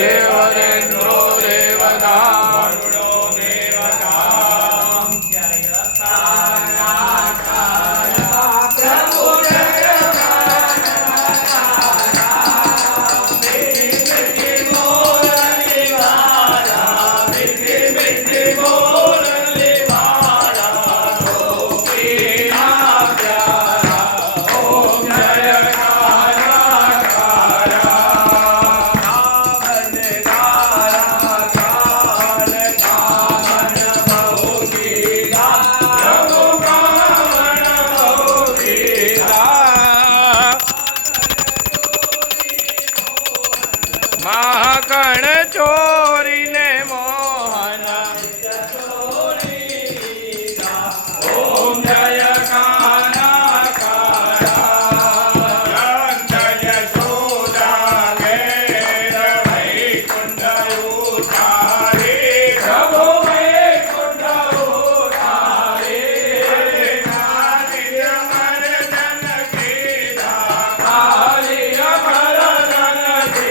देवरेन्द्रो देवता महाकण चोरी ने मोहन ओम जय काना जय यशोदा घेर वैकुंठ उतारे प्रभु वैकुंठ उतारे मन जन की काली अमर जन की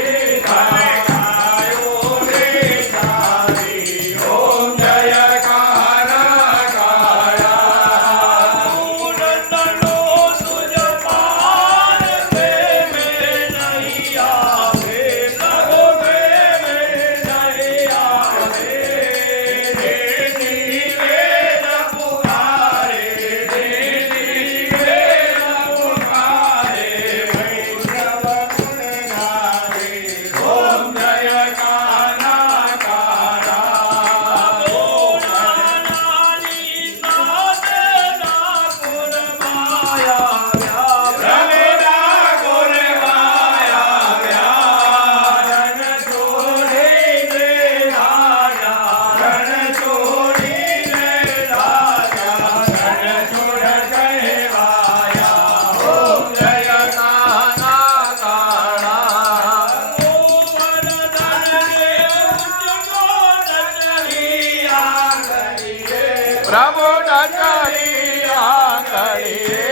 प्रभु डचलिया करिए।